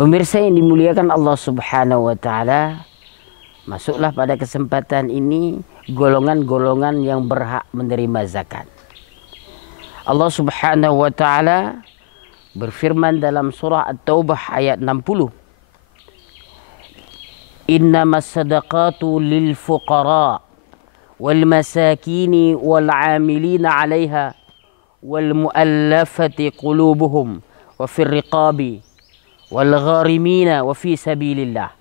Pemirsa yang dimuliakan Allah Subhanahu wa taala, masuklah pada kesempatan ini golongan-golongan yang berhak menerima zakat. Allah Subhanahu wa taala berfirman dalam surah At-Taubah ayat 60. Innamas sadaqatu lil fuqara wal masakini wal 'amilina 'alaiha wal mu'allafati qulubuhum wa fir riqabi wal gharimina wa fi sabilillah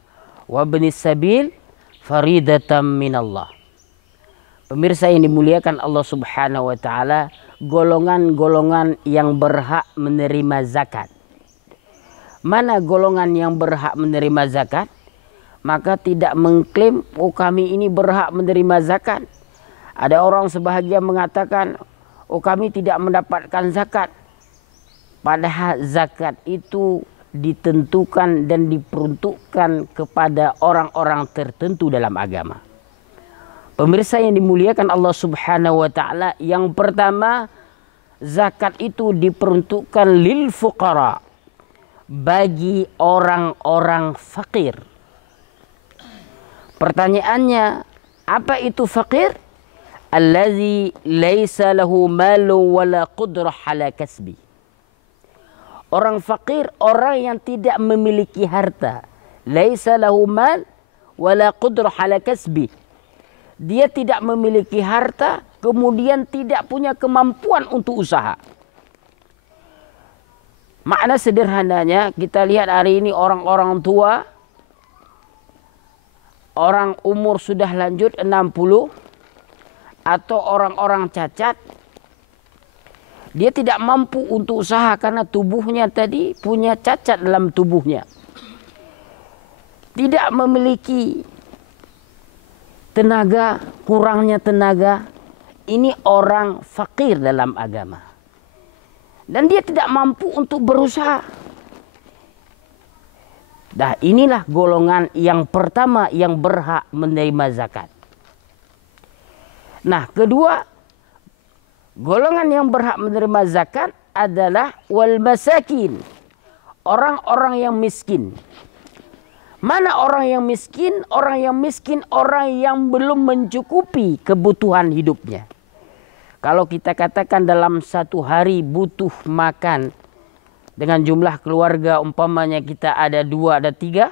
wa ibnis sabil faridatan minallah. Pemirsa yang dimuliakan Allah Subhanahu wa taala, golongan-golongan yang berhak menerima zakat. Mana golongan yang berhak menerima zakat? Maka tidak mengklaim, oh kami ini berhak menerima zakat. Ada orang sebahagian mengatakan, oh kami tidak mendapatkan zakat. Padahal zakat itu ditentukan dan diperuntukkan kepada orang-orang tertentu dalam agama. Pemirsa yang dimuliakan Allah Subhanahu wa taala, yang pertama, zakat itu diperuntukkan lil fuqara, bagi orang-orang fakir. Pertanyaannya, apa itu fakir? Allazi laisa lahu malu wala qudrah ala kasbi. Orang fakir, orang yang tidak memiliki harta. Laisa lahu mal wala qudrah ala kasbi. Dia tidak memiliki harta, kemudian tidak punya kemampuan untuk usaha. Makna sederhananya, kita lihat hari ini orang-orang tua, orang umur sudah lanjut 60, atau orang-orang cacat, dia tidak mampu untuk usaha karena tubuhnya tadi punya cacat dalam tubuhnya. Tidak memiliki tenaga, kurangnya tenaga. Ini orang fakir dalam agama. Dan dia tidak mampu untuk berusaha. Nah, inilah golongan yang pertama yang berhak menerima zakat. Nah, kedua, golongan yang berhak menerima zakat adalah wal masakin, orang-orang yang miskin. Mana orang yang miskin? Orang yang miskin, orang yang belum mencukupi kebutuhan hidupnya. Kalau kita katakan dalam satu hari butuh makan dengan jumlah keluarga, umpamanya kita ada 2, ada 3,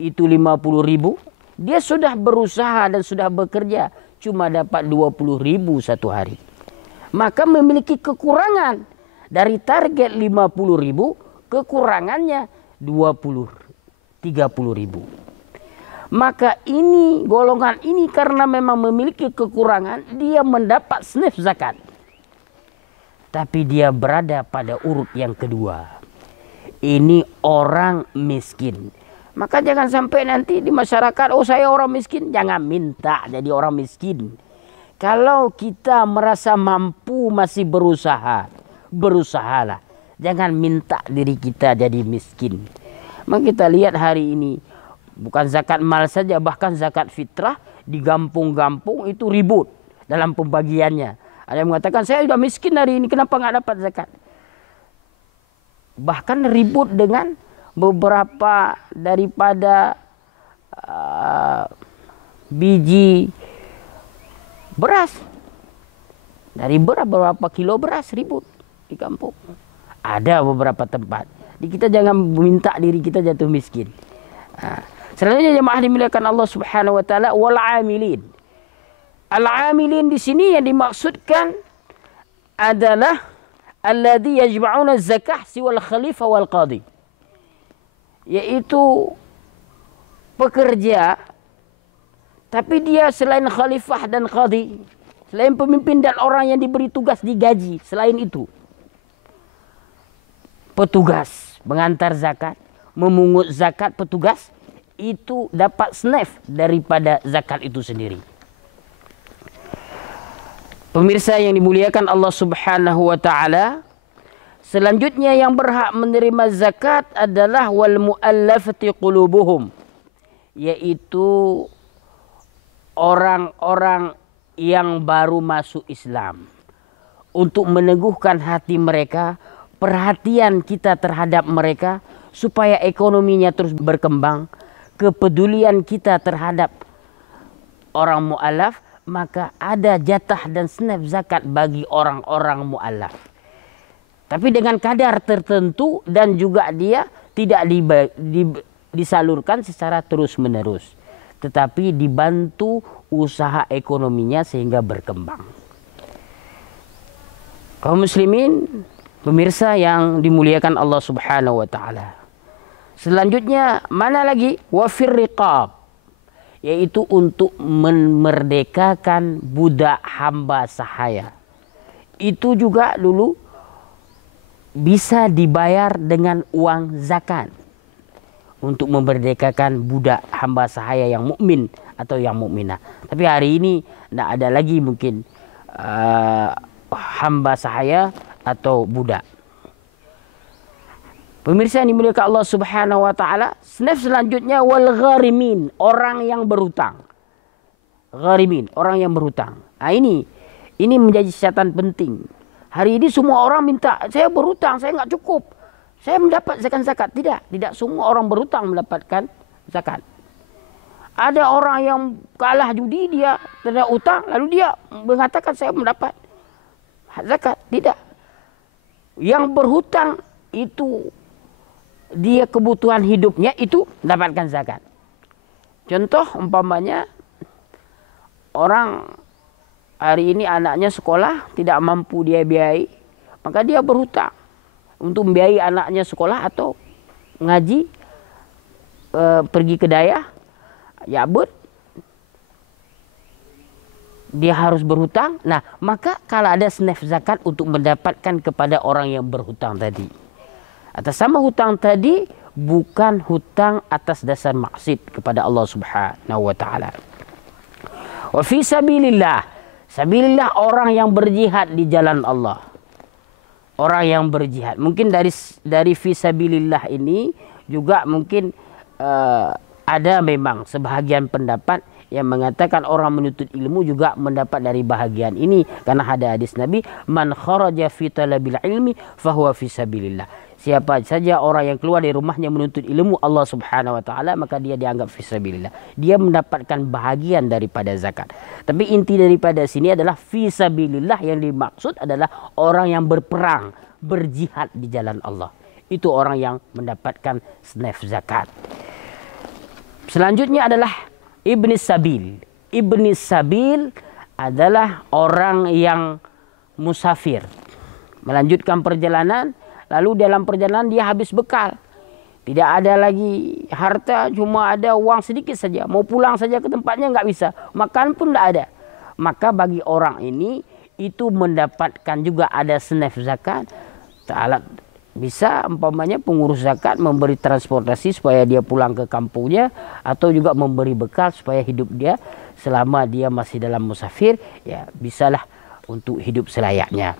itu 50.000. Dia sudah berusaha dan sudah bekerja, cuma dapat 20.000 satu hari. Maka memiliki kekurangan. Dari target 50.000, kekurangannya 30.000. Maka ini, golongan ini karena memang memiliki kekurangan, dia mendapat snif zakat. Tapi dia berada pada urut yang kedua. Ini orang miskin. Maka jangan sampai nanti di masyarakat, oh saya orang miskin. Jangan minta jadi orang miskin. Kalau kita merasa mampu masih berusaha, berusahalah. Jangan minta diri kita jadi miskin. Maka kita lihat hari ini, bukan zakat mal saja, bahkan zakat fitrah di kampung-kampung itu ribut dalam pembagiannya. Ada yang mengatakan, saya sudah miskin hari ini, kenapa nggak dapat zakat? Bahkan ribut dengan beberapa daripada biji beras. Dari beberapa kilo beras ribut di kampung. Ada beberapa tempat. Di kita jangan minta diri kita jatuh miskin. Selanjutnya jemaah dimuliakan Allah Subhanahu wa taala, wal 'amilin. Al-'amilin di sini yang dimaksudkan adalah alladzi yajma'una az-zakah siwal khalifah wal qadhi. Yaitu pekerja, tapi dia selain khalifah dan qadhi, selain pemimpin dan orang yang diberi tugas digaji, selain itu petugas mengantar zakat, memungut zakat petugas, itu dapat snaf daripada zakat itu sendiri. Pemirsa yang dimuliakan Allah Subhanahu wa taala, selanjutnya yang berhak menerima zakat adalah wal mu'allafati qulubuhum, yaitu orang-orang yang baru masuk Islam. Untuk meneguhkan hati mereka, perhatian kita terhadap mereka supaya ekonominya terus berkembang, kepedulian kita terhadap orang mu'alaf, maka ada jatah dan senaf zakat bagi orang-orang mu'alaf. Tapi dengan kadar tertentu dan juga dia tidak disalurkan secara terus-menerus, tetapi dibantu usaha ekonominya sehingga berkembang. Kaum muslimin, pemirsa yang dimuliakan Allah Subhanahu wa taala. Selanjutnya mana lagi? Wa fir riqab, yaitu untuk memerdekakan budak hamba sahaya. Itu juga dulu bisa dibayar dengan uang zakat untuk memerdekakan budak hamba sahaya yang mukmin atau yang mukminah. Tapi hari ini tidak ada lagi mungkin hamba sahaya atau budak. Pemirsa yang dimuliakan Allah Subhanahu wa taala, senaf selanjutnya wal gharimin, orang yang berhutang. Gharimin, orang yang berhutang. Nah, ini menjadi catatan penting. Hari ini semua orang minta, saya berhutang, saya nggak cukup, saya mendapat zakat. Tidak semua orang berhutang mendapatkan zakat. Ada orang yang kalah judi, dia terhadap utang, lalu dia mengatakan saya mendapat zakat. Tidak. Yang berhutang itu dia kebutuhan hidupnya itu mendapatkan zakat. Contoh umpamanya orang hari ini anaknya sekolah tidak mampu dia biayai, maka dia berhutang untuk membiayai anaknya sekolah atau ngaji, pergi ke daya, ya'bud, dia harus berhutang. Nah, maka kalau ada senaf zakat untuk mendapatkan kepada orang yang berhutang tadi. Atas sama hutang tadi bukan hutang atas dasar maksud kepada Allah Subhanahu wa taala. Wa fi sabilillah, sabilillah orang yang berjihad di jalan Allah. Orang yang berjihad. Mungkin dari fi sabilillah ini juga mungkin ada memang sebahagian pendapat yang mengatakan orang menuntut ilmu juga mendapat dari bahagian ini, karena ada hadis Nabi, man kharaja fi talabil ilmi fahuwa fi sabilillah. Siapa saja orang yang keluar dari rumahnya menuntut ilmu Allah Subhanahu wa taala, maka dia dianggap fi sabilillah. Dia mendapatkan bahagian daripada zakat. Tapi inti daripada sini adalah fi sabilillah, yang dimaksud adalah orang yang berperang, berjihad di jalan Allah. Itu orang yang mendapatkan senaf zakat. Selanjutnya adalah Ibnis Sabil. Ibnis Sabil adalah orang yang musafir, melanjutkan perjalanan, lalu dalam perjalanan dia habis bekal. Tidak ada lagi harta, cuma ada uang sedikit saja. Mau pulang saja ke tempatnya nggak bisa. Makan pun tidak ada. Maka bagi orang ini itu mendapatkan juga ada senaf zakat. Ta'ala bisa umpamanya pengurus zakat memberi transportasi supaya dia pulang ke kampungnya, atau juga memberi bekal supaya hidup dia selama dia masih dalam musafir, ya bisalah untuk hidup selayaknya.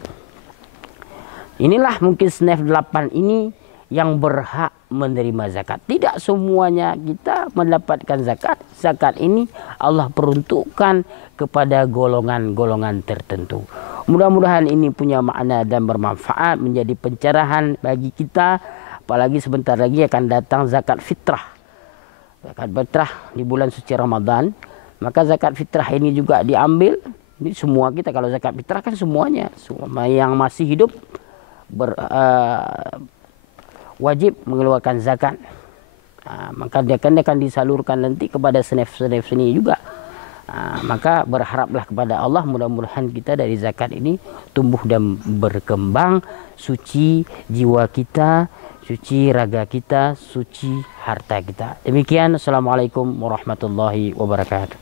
Inilah mungkin senaf 8 ini yang berhak menerima zakat. Tidak semuanya kita mendapatkan zakat. Zakat ini Allah peruntukkan kepada golongan-golongan tertentu. Mudah-mudahan ini punya makna dan bermanfaat, menjadi pencerahan bagi kita. Apalagi sebentar lagi akan datang zakat fitrah. Zakat fitrah di bulan suci Ramadan. Maka zakat fitrah ini juga diambil. Ini semua kita, kalau zakat fitrah kan semuanya. Semua yang masih hidup wajib mengeluarkan zakat. Maka dia akan disalurkan nanti kepada senaf-senaf sini juga. Maka berharaplah kepada Allah, mudah-mudahan kita dari zakat ini tumbuh dan berkembang, suci jiwa kita, suci raga kita, suci harta kita. Demikian, assalamualaikum warahmatullahi wabarakatuh.